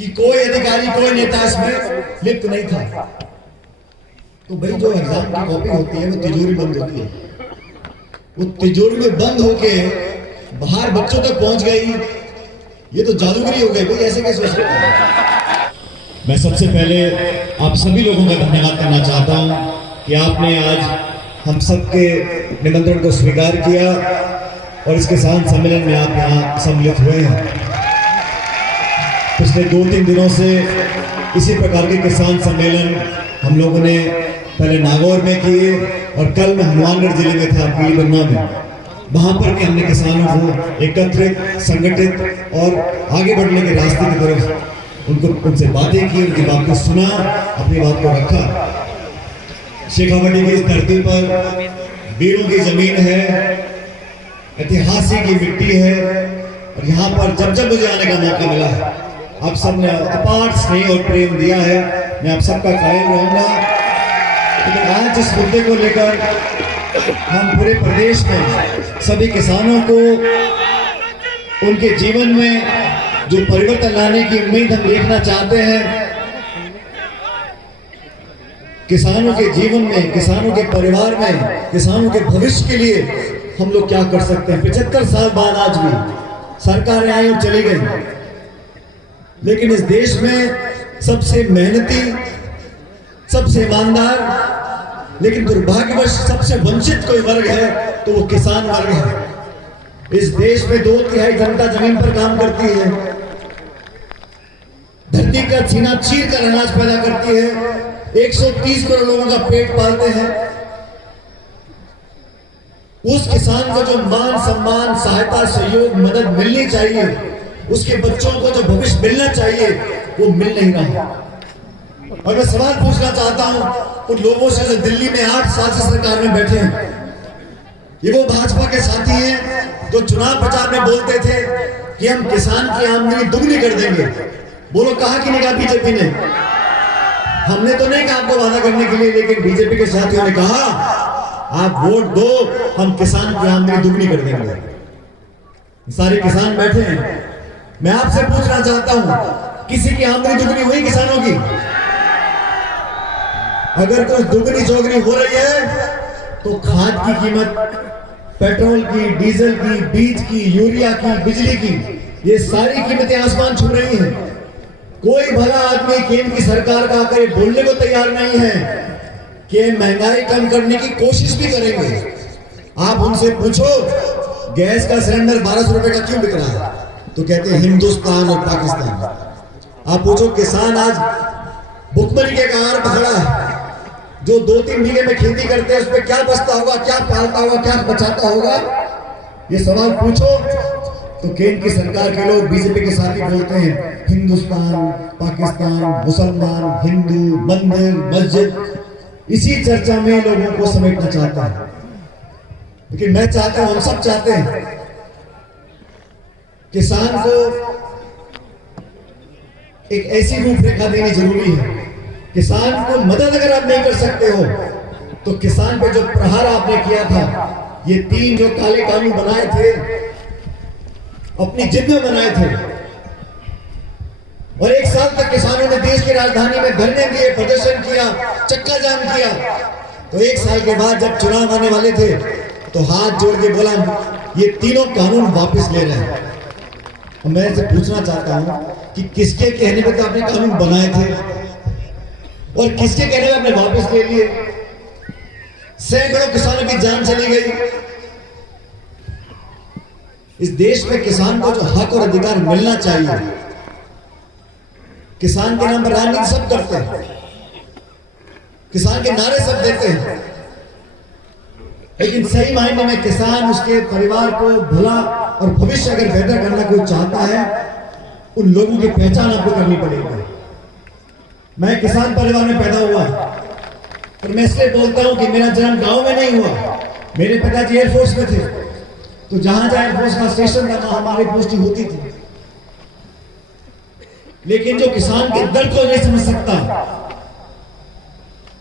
कि कोई अधिकारी कोई नेता इसमें लिप्त नहीं था। तो भाई जो एग्जाम की कॉपी होती है वो तिजोरी बंद होती है, वो तिजोरी में बंद होके बाहर बच्चों तक पहुंच गई, ये तो जादूगरी हो गई भाई, ऐसे कैसे हो सकता है। मैं सबसे पहले आप सभी लोगों का धन्यवाद करना चाहता हूं कि आपने आज हम सबके निमंत्रण को स्वीकार किया और इस किसान सम्मेलन में आप यहाँ सम्मिलित हुए हैं। पिछले 2-3 दिनों से इसी प्रकार के किसान सम्मेलन हम लोगों ने पहले नागौर में किए और कल मैं हनुमानगढ़ जिले में था, पीलीभीत में। वहां पर भी हमने किसानों को एकत्रित, संगठित और आगे बढ़ने के रास्ते की तरफ उनसे बातें की, उनकी बात को सुना, अपनी बात को रखा। शेखावाटी की इस धरती पर वीरों की जमीन है, ऐतिहासिक की मिट्टी है और यहाँ पर जब जब मुझे आने का मौका मिला है आप सबने अपार स्नेह और प्रेम दिया है, मैं आप सबका कायल रहूंगा। लेकिन आज इस मुद्दे को लेकर हम पूरे प्रदेश में सभी किसानों को उनके जीवन में जो परिवर्तन लाने की उम्मीद हम देखना चाहते हैं, किसानों के जीवन में, किसानों के परिवार में, किसानों के भविष्य के लिए हम लोग क्या कर सकते हैं। 75 साल बाद आज भी सरकारें आई और चली गई, लेकिन इस देश में सबसे मेहनती, सबसे ईमानदार, लेकिन दुर्भाग्यवश सबसे वंचित कोई वर्ग है तो वो किसान वर्ग है। इस देश में 2/3 जनता जमीन पर काम करती है, धरती का सीना चीर कर अनाज पैदा करती है, 130 करोड़ लोगों का पेट पालते हैं। उस किसान को जो मान सम्मान, सहायता, सहयोग, मदद मिलनी चाहिए, उसके बच्चों को जो भविष्य मिलना चाहिए वो मिल नहीं रहा। और मैं सवाल पूछना चाहता हूं उन लोगों से जो दिल्ली में 8 साल से सरकार में बैठे हैं। ये वो भाजपा के साथी हैं जो चुनाव प्रचार में बोलते थे कि हम किसान की आमदनी दुगनी कर देंगे। बोलो कहा कि नहीं कहा बीजेपी ने? हमने तो नहीं कहा आपको वादा करने के लिए, लेकिन बीजेपी के साथियों ने कहा आप वोट दो, हम किसान की आमदनी दुगनी कर देंगे। सारे किसान बैठे हैं, मैं आपसे पूछना चाहता हूं किसी की आमदनी दुगनी हुई किसानों की? अगर कुछ दुगनी चौगनी हो रही है तो खाद की कीमत, पेट्रोल की, डीजल की, बीज की, यूरिया की, बिजली की, ये सारी कीमतें आसमान छू रही हैं। कोई भला आदमी केंद्र की सरकार का आकर बोलने को तैयार नहीं है कि महंगाई कम करने की कोशिश भी करेंगे। आप उनसे पूछो गैस का सिलेंडर 1200 रुपए का क्यों बिक रहा है, तो कहते हैं हिंदुस्तान और पाकिस्तान। आप पूछो किसान आज भुखमरी के कगार पर खड़ा है, जो 2-3 बीघे में खेती करते हैं उस पर क्या बचता होगा, क्या पालता होगा, क्या बचाता होगा, ये सवाल पूछो तो केंद्र की सरकार के लोग, बीजेपी के साथी बोलते हैं हिंदुस्तान, पाकिस्तान, मुसलमान, हिंदू, मंदिर, मस्जिद। इसी चर्चा में लोगों को समेटना चाहता है। लेकिन मैं चाहता हूं, हम सब चाहते हैं किसान को एक ऐसी रूपरेखा देनी जरूरी है। किसान को मदद अगर आप नहीं कर सकते हो तो किसान पे जो प्रहार आपने किया था, ये 3 जो काले कानून बनाए थे, अपनी जिद में बनाए थे, और 1 साल तक किसानों ने देश की राजधानी में धरने दिए, प्रदर्शन किया, चक्का जाम किया। तो 1 साल के बाद जब चुनाव आने वाले थे तो हाथ जोड़ के बोला ये तीनों कानून वापस ले रहे हैं। मैं इसे पूछना चाहता हूं कि किसके कहने पे तो आपने कानून बनाए थे और किसके कहने पे आपने वापस ले लिए? सैकड़ों किसानों की जान चली गई। इस देश में किसान को जो हक और अधिकार मिलना चाहिए, किसान के नाम पर राजनीति सब करते हैं, किसान के नारे सब देते हैं, लेकिन सही मायने में किसान, उसके परिवार को भला और भविष्य अगर बेहतर करना कोई चाहता है, उन लोगों की पहचान आपको करनी पड़ेगी। मैं किसान परिवार में पैदा हुआ और मैं इसलिए बोलता हूं कि मेरा जन्म गांव में नहीं हुआ। मेरे पिताजी एयरफोर्स में थे, तो जहां जहां एयरफोर्स का स्टेशन था वहां हमारी पोस्टिंग होती थी। लेकिन जो किसान के दर्द को नहीं समझ सकता,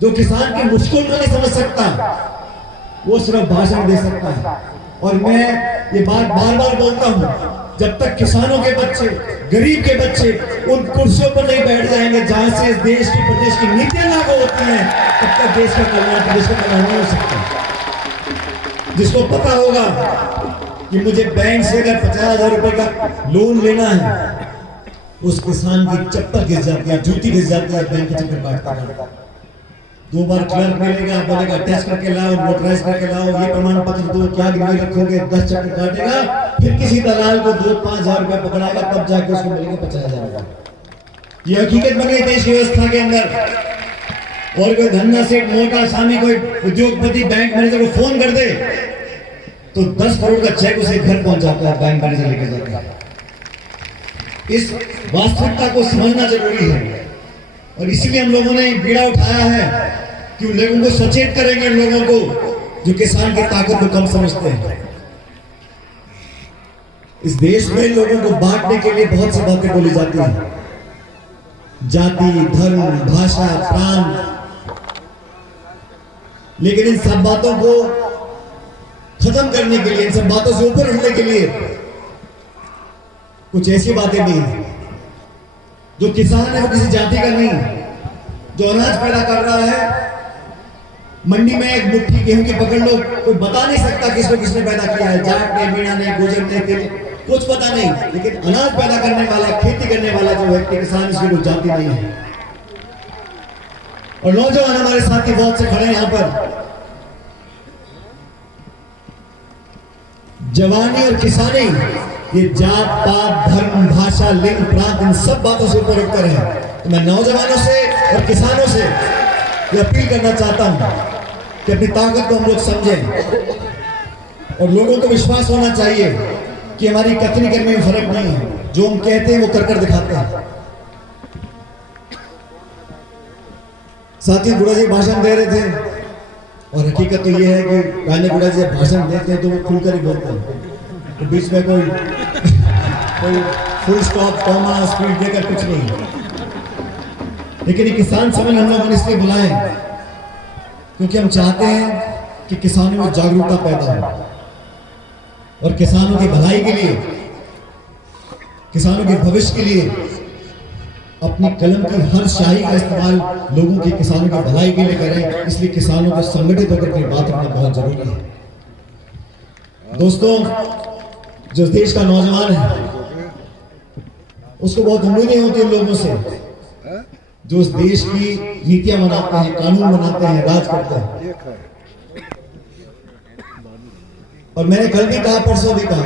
जो किसान की मुश्किल को नहीं समझ सकता, वो सिर्फ भाषण दे सकता है। और मैं ये बात बार बार बोलता हूं जब तक किसानों के बच्चे, गरीब के बच्चे उन कुर्सियों पर नहीं बैठ जाएंगे जहां से इस देश की, प्रदेश की नीतियां लागू होती हैं, तब तक देश का कल्याण, प्रदेश का कल्याण नहीं हो सकता। जिसको पता होगा कि मुझे बैंक से अगर 50,000 रुपए का लोन लेना है, उस किसान की चप्पल घिस जाती है, जूती घिस जाती है, बैंक के चक्कर काटता। 2 बार क्लर्क मिलेगा, बोलेगा टेस्ट करके लाओ, नोटराइज करके लाओ, ये प्रमाण पत्र दो, क्या गिरवी रखोगे, 10 चक्कर काटेगा, फिर किसी दलाल को 2-5,000 रुपए पकड़ाएगा, तब जाके उसको मिलेंगे 50,000 रुपए। ये हकीकत बन गई देश की व्यवस्था के अंदर। और कोई धंधा सेठ, मोटा सामी, कोई उद्योगपति बैंक मैनेजर को फोन कर दे तो 10 करोड़ का चेक उसे घर पहुंच जाता है, बैंक मैनेजर लेके जाता है। इस वास्तविकता को समझना जरूरी है और इसीलिए हम लोगों ने बीड़ा उठाया है कि उन लोगों को सचेत करेंगे, उन लोगों को जो किसान की ताकत को कम समझते हैं। इस देश में लोगों को बांटने के लिए बहुत सी बातें बोली जाती हैं, जाति, धर्म, भाषा, प्रांत, लेकिन इन सब बातों को खत्म करने के लिए, इन सब बातों से ऊपर उठने के लिए कुछ ऐसी बातें नहीं है। जो किसान है वो किसी जाति का नहीं, जो अनाज पैदा कर रहा है, मंडी में एक मुट्ठी गेहूं की पकड़ लो, कोई बता नहीं सकता किसको किसने पैदा किया है, जाट ने, मीणा ने, गुजर ने, कुछ पता नहीं, लेकिन अनाज पैदा करने वाला, खेती करने वाला जो व्यक्ति किसान, इसकी कोई जाति नहीं है। और नौजवान हमारे साथी बहुत से खड़े यहां पर, जवानी और किसानी, ये जात पात, धर्म, भाषा, लिंग, प्रांत, इन सब बातों से ऊपर उठकर है। तो मैं नौजवानों से और किसानों से ये अपील करना चाहता हूं कि अपनी ताकत को हम लोग समझें और लोगों को विश्वास होना चाहिए कि हमारी कथनी करने में फर्क नहीं है, जो हम कहते हैं वो कर दिखाते हैं। साथी गुड़ा जी भाषण दे रहे थे और हकीकत तो ये है कि रानी गुड़ा जी भाषण देते हैं तो वो खुलकर ही बोलते हैं, तो बीच में कोई फुल स्टॉप, कॉमा, स्पीड देकर कुछ नहीं। लेकिन ये किसान सम्मेलन हम लोगों ने इसलिए बुलाए क्योंकि हम चाहते हैं कि किसानों में जागरूकता पैदा हो और किसानों की भलाई के लिए, किसानों के भविष्य के लिए अपनी कलम की हर शाही का इस्तेमाल लोगों की, किसानों की भलाई के लिए करें। इसलिए किसानों को संगठित होकर अपनी बात रखना बहुत जरूरी है। दोस्तों, जो देश का नौजवान है उसको बहुत उम्मीदें होती है लोगों से, जो इस देश की नीतियां बनाते हैं, कानून बनाते हैं, राज करते हैं। और मैंने कल भी कहा, परसों भी कहा,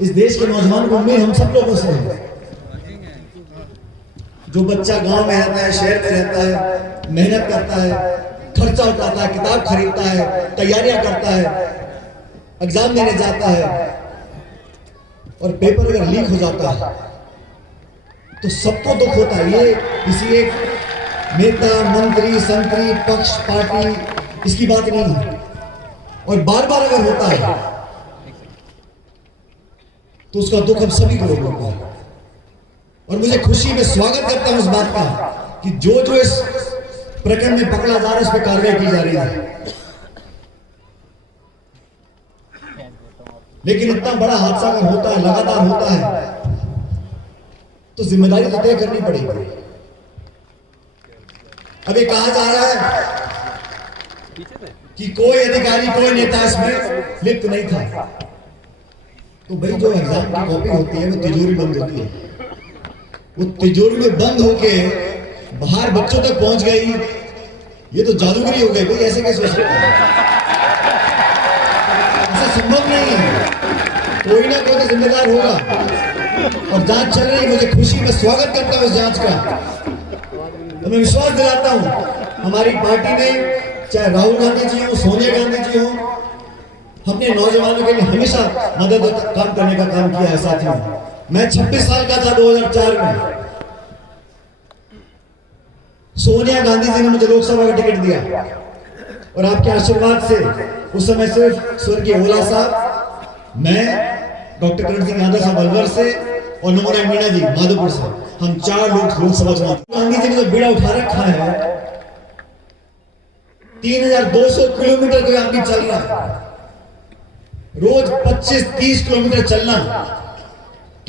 इस देश के नौजवान को उम्मीद हम सब लोगों से है। जो बच्चा गांव में रहता है, शहर में रहता है, मेहनत करता है, खर्चा उठाता है, किताब खरीदता है, तैयारियां करता है, एग्जाम देने जाता है और पेपर अगर लीक हो जाता है तो सबको दुख होता है। ये किसी एक नेता, मंत्री, संतरी, पक्ष, पार्टी, इसकी बात नहीं है। और बार बार अगर होता है तो उसका दुख हम सभी को होता है। और मुझे खुशी में स्वागत करता हूं इस बात का कि जो इस प्रकरण में पकड़ा जा रहा है उस पर कार्रवाई की जा रही है। लेकिन इतना बड़ा हादसा अगर होता है, लगातार होता है, तो जिम्मेदारी तो तय करनी पड़ेगी। अब ये कहा जा रहा है कि कोई अधिकारी, कोई नेता इसमें लिप्त नहीं था, तो भाई जो एग्जाम की कॉपी होती है वो तिजोरी बंद होती है, वो तिजोरी में बंद होके बाहर बच्चों तक पहुंच गई, ये तो जादूगरी हो गई। भाई ऐसे कैसे हो सकता है? ऐसा संभव नहीं है। कोई ना कोई तो जिम्मेदार होगा और जांच चल रही। मुझे खुशी में स्वागत करता हूं इस जांच का। तो मैं विश्वास दिलाता हूं हमारी पार्टी ने, चाहे राहुल गांधी जी हो, सोनिया गांधी जी हो, हमने नौजवानों के लिए हमेशा मदद काम करने का काम किया है। साथियों, मैं 26 साल का था 2004 में। सोनिया गांधी जी ने मुझे लोकसभा का टिकट दिया और आपके आशीर्वाद से उस समय सिर्फ स्वर्गीय ओला साहब, मैं, डॉक्टर करण सिंह यादव साहब अलवर से और नमोनारायण मीणा जी माधोपुर से, हम 4 लोग लोकसभा चुनाव। गांधी जी ने जो बीड़ा उठा रखा है, 3200 किलोमीटर कोई आदमी चल रहा है, रोज 25-30 किलोमीटर चलना,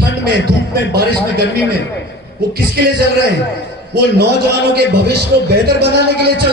ठंड में, धूप में, बारिश में, गर्मी में, वो किसके लिए चल रहे हैं? वो नौजवानों के भविष्य को बेहतर बनाने के लिए चल